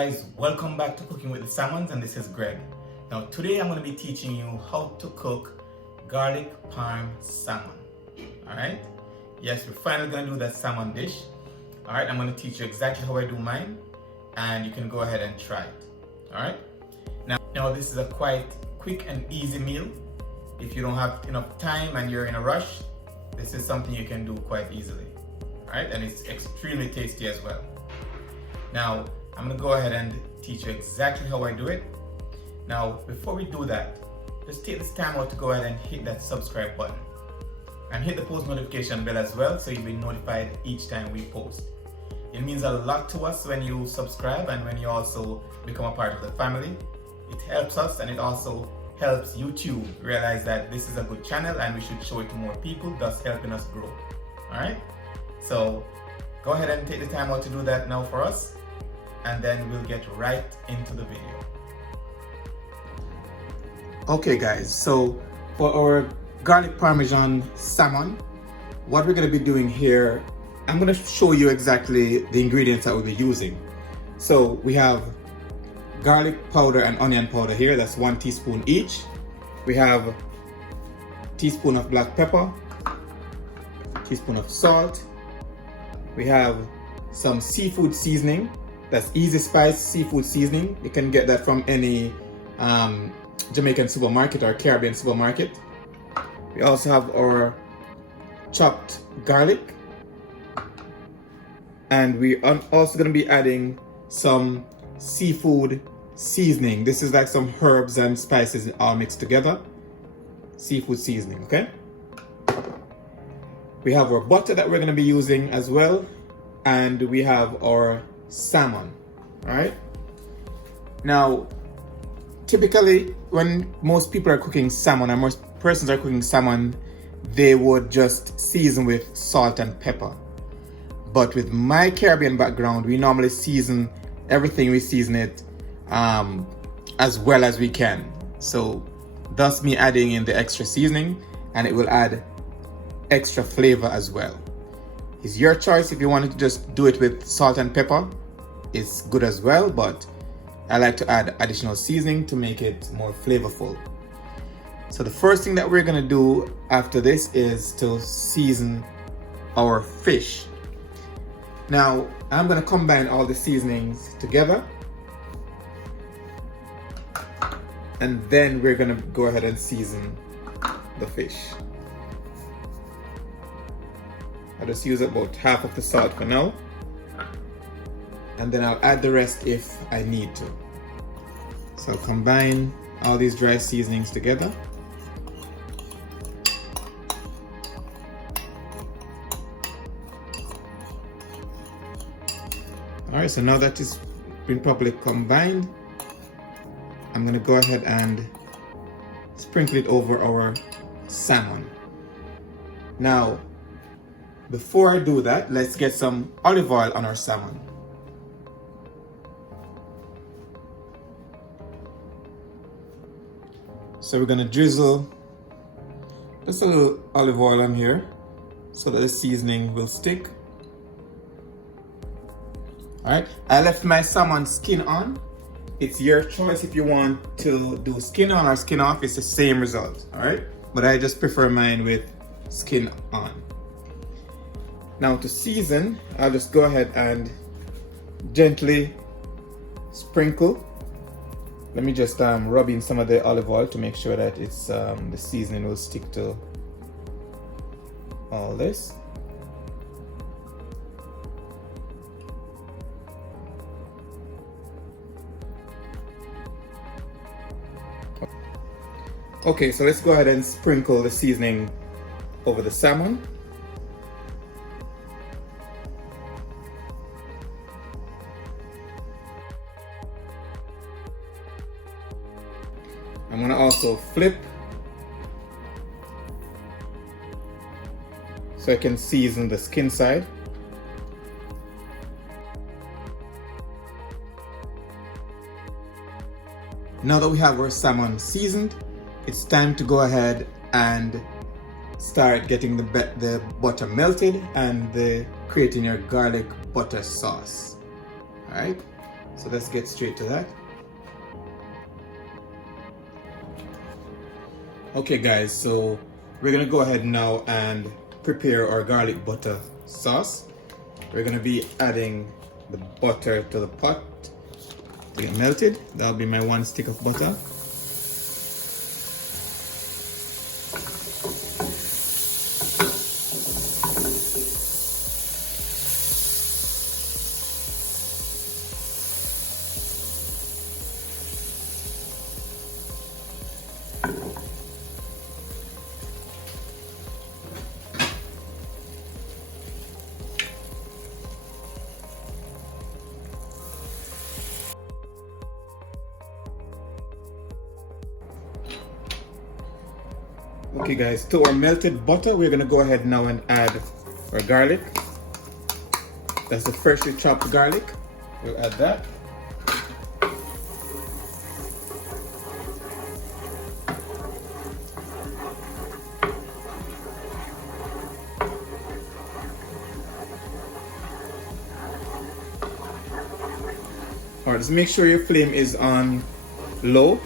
guys, welcome back to Cooking with the Salmons, and this is Greg. Now today I'm going to be teaching you how to cook garlic parm salmon. Alright, yes, we're finally going to do that salmon dish. Alright, I'm going to teach you exactly how I do mine, and you can go ahead and try it. Alright, now this is a quite quick and easy meal. If you don't have enough time and you're in a rush, this is something you can do quite easily. Alright, and it's extremely tasty as well. Now, I'm going to go ahead and teach you exactly how I do it. Now, before we do that, just take this time out to go ahead and hit that subscribe button. And hit the post notification bell as well, so you'll be notified each time we post. It means a lot to us when you subscribe and when you also become a part of the family. It helps us, and it also helps YouTube realize that this is a good channel and we should show it to more people, thus helping us grow. Alright? So, go ahead and take the time out to do that now for us, and then we'll get right into the video. Okay guys, so for our garlic parmesan salmon, what we're going to be doing here, I'm going to show you exactly the ingredients that we'll be using. So we have garlic powder and onion powder here, that's 1 teaspoon each. We have a teaspoon of black pepper, teaspoon of salt. We have some seafood seasoning, that's Easy Spice seafood seasoning. You can get that from any Jamaican supermarket or Caribbean supermarket. We also have our chopped garlic, and we are also going to be adding some seafood seasoning. This is like some herbs and spices all mixed together. Seafood seasoning, okay? We have our butter that we're going to be using as well, and we have our salmon. All right. Now, typically when most people are cooking salmon, or most persons are cooking salmon, they would just season with salt and pepper. But with my Caribbean background, we normally season everything. We season it as well as we can. So thus me adding in the extra seasoning, and it will add extra flavor as well. It's your choice. If you wanted to just do it with salt and pepper, it's good as well, but I like to add additional seasoning to make it more flavorful. So the first thing that we're going to do after this is to season our fish. Now I'm going to combine all the seasonings together, and then we're going to go ahead and season the fish. I'll just use about half of the salt for now, and then I'll add the rest if I need to. So I'll combine all these dry seasonings together. Alright, so now that it's been properly combined, I'm going to go ahead and sprinkle it over our salmon. Now, before I do that, let's get some olive oil on our salmon. So we're going to drizzle just a little olive oil on here so that the seasoning will stick. Alright, I left my salmon skin on. It's your choice if you want to do skin on or skin off. It's the same result, alright? But I just prefer mine with skin on. Now to season, I'll just go ahead and gently sprinkle. Let me just rub in some of the olive oil to make sure that it's the seasoning will stick to all this. Okay, so let's go ahead and sprinkle the seasoning over the salmon. I'm going to also flip so I can season the skin side. Now that we have our salmon seasoned, it's time to go ahead and start getting the butter melted and creating your garlic butter sauce. All right, So let's get straight to that. Okay guys, so we're gonna go ahead now and prepare our garlic butter sauce. We're gonna be adding the butter to the pot to get melted. That'll be my 1 stick of butter. Okay guys, to our melted butter, we're gonna go ahead now and add our garlic. That's the freshly chopped garlic. We'll add that. All right, just make sure your flame is on low.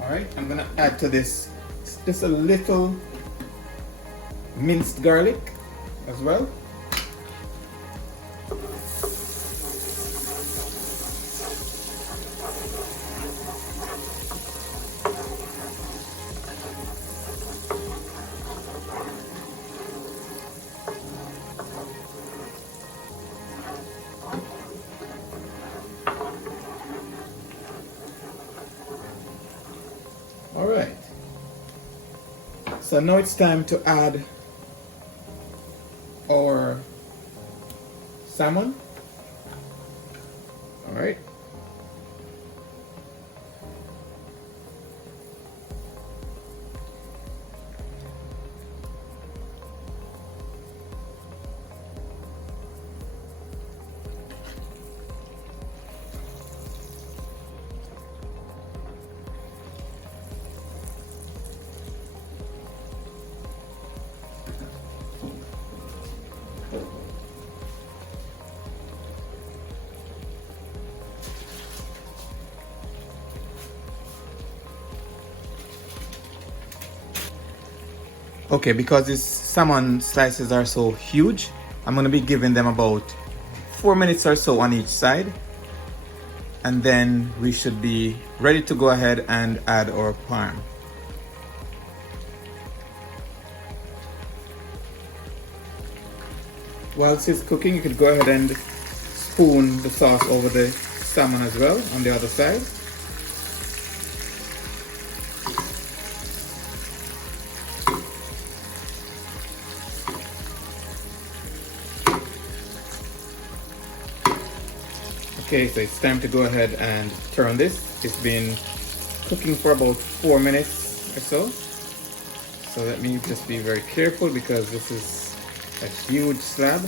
All right, I'm gonna add to this just a little minced garlic as well. All right, so now it's time to add our salmon. All right. Okay, because these salmon slices are so huge, I'm going to be giving them about 4 minutes or so on each side. And then we should be ready to go ahead and add our parm. Whilst it's cooking, you could go ahead and spoon the sauce over the salmon as well on the other side. Okay, so it's time to go ahead and turn this. It's been cooking for about 4 minutes or so. So let me just be very careful because this is a huge slab.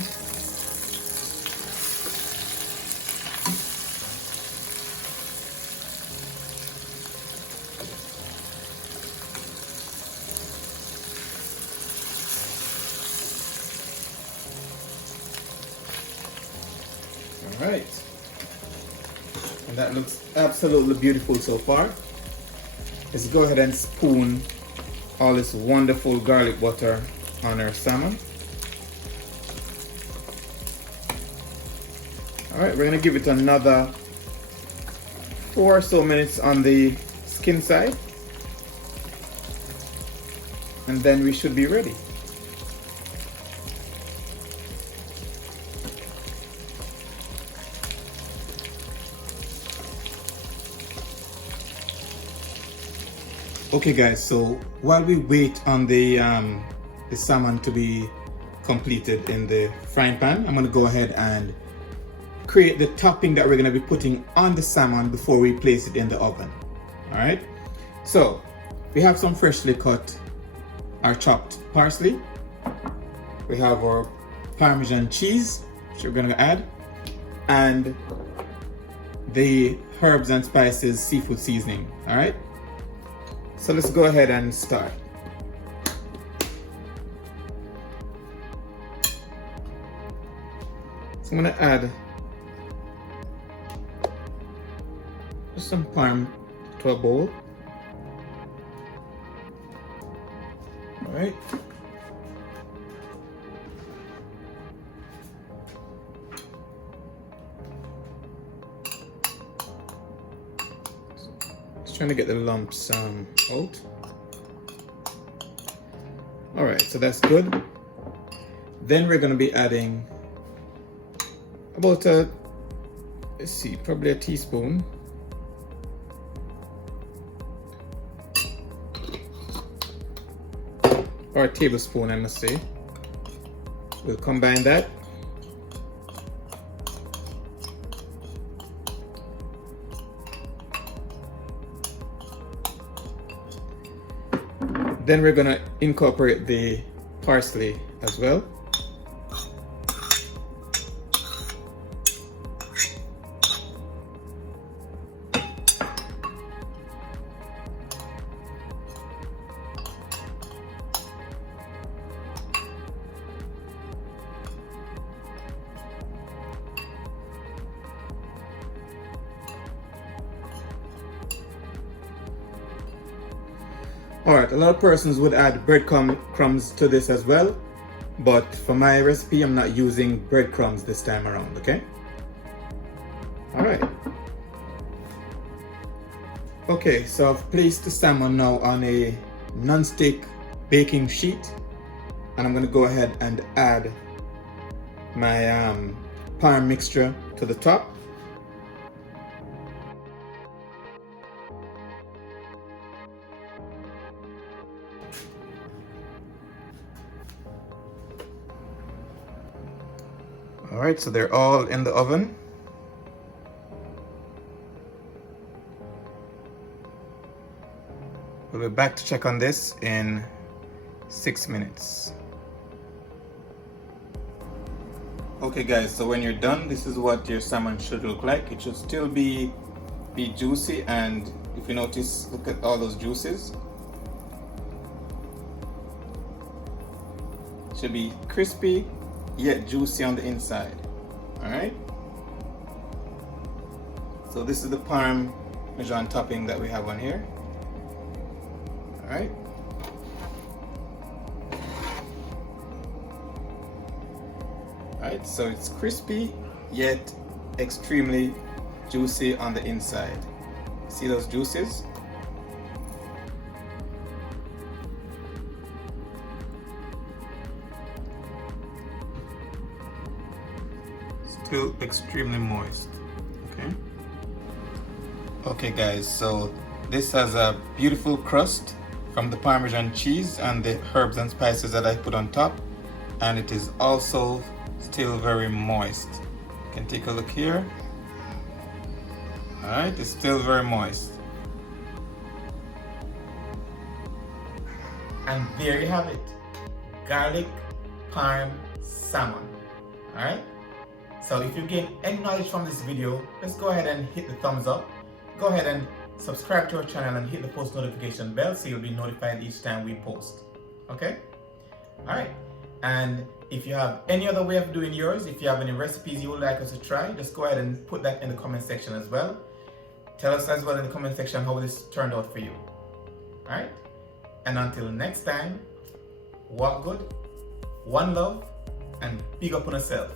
All right. And that looks absolutely beautiful so far. Let's go ahead and spoon all this wonderful garlic butter on our salmon. All right, we're gonna give it another 4 or so minutes on the skin side. And then we should be ready. Okay guys, so while we wait on the salmon to be completed in the frying pan, I'm going to go ahead and create the topping that we're going to be putting on the salmon before we place it in the oven. Alright, so we have some freshly cut or chopped parsley. We have our Parmesan cheese, which we're going to add, and the herbs and spices seafood seasoning. Alright, so let's go ahead and start. So I'm going to add Just some parm to a bowl. All right. Just trying to get the lumps out. All right, so that's good. Then we're going to be adding about let's see, probably a teaspoon or a tablespoon, I must say. We'll combine that. Then we're gonna incorporate the parsley as well. Alright, a lot of persons would add breadcrumbs to this as well, but for my recipe I'm not using breadcrumbs this time around, okay? Alright. Okay, so I've placed the salmon now on a non-stick baking sheet, and I'm going to go ahead and add my parm mixture to the top. Alright, so they're all in the oven. We'll be back to check on this in 6 minutes. Okay guys, so when you're done, this is what your salmon should look like. It should still be juicy, and if you notice, look at all those juices. It should be crispy yet juicy on the inside. Alright, so this is the Parmesan topping that we have on here. Alright, alright, so it's crispy yet extremely juicy on the inside. See those juices? Still extremely moist. Okay guys, so this has a beautiful crust from the Parmesan cheese and the herbs and spices that I put on top, and it is also still very moist. You can take a look here. Alright, it's still very moist. And there you have it, garlic parm salmon. Alright, so if you gain any knowledge from this video, let's go ahead and hit the thumbs up. Go ahead and subscribe to our channel and hit the post notification bell so you'll be notified each time we post. Okay? Alright. And if you have any other way of doing yours, if you have any recipes you would like us to try, just go ahead and put that in the comment section as well. Tell us as well in the comment section how this turned out for you. Alright? And until next time, walk good, one love, and big up on yourself.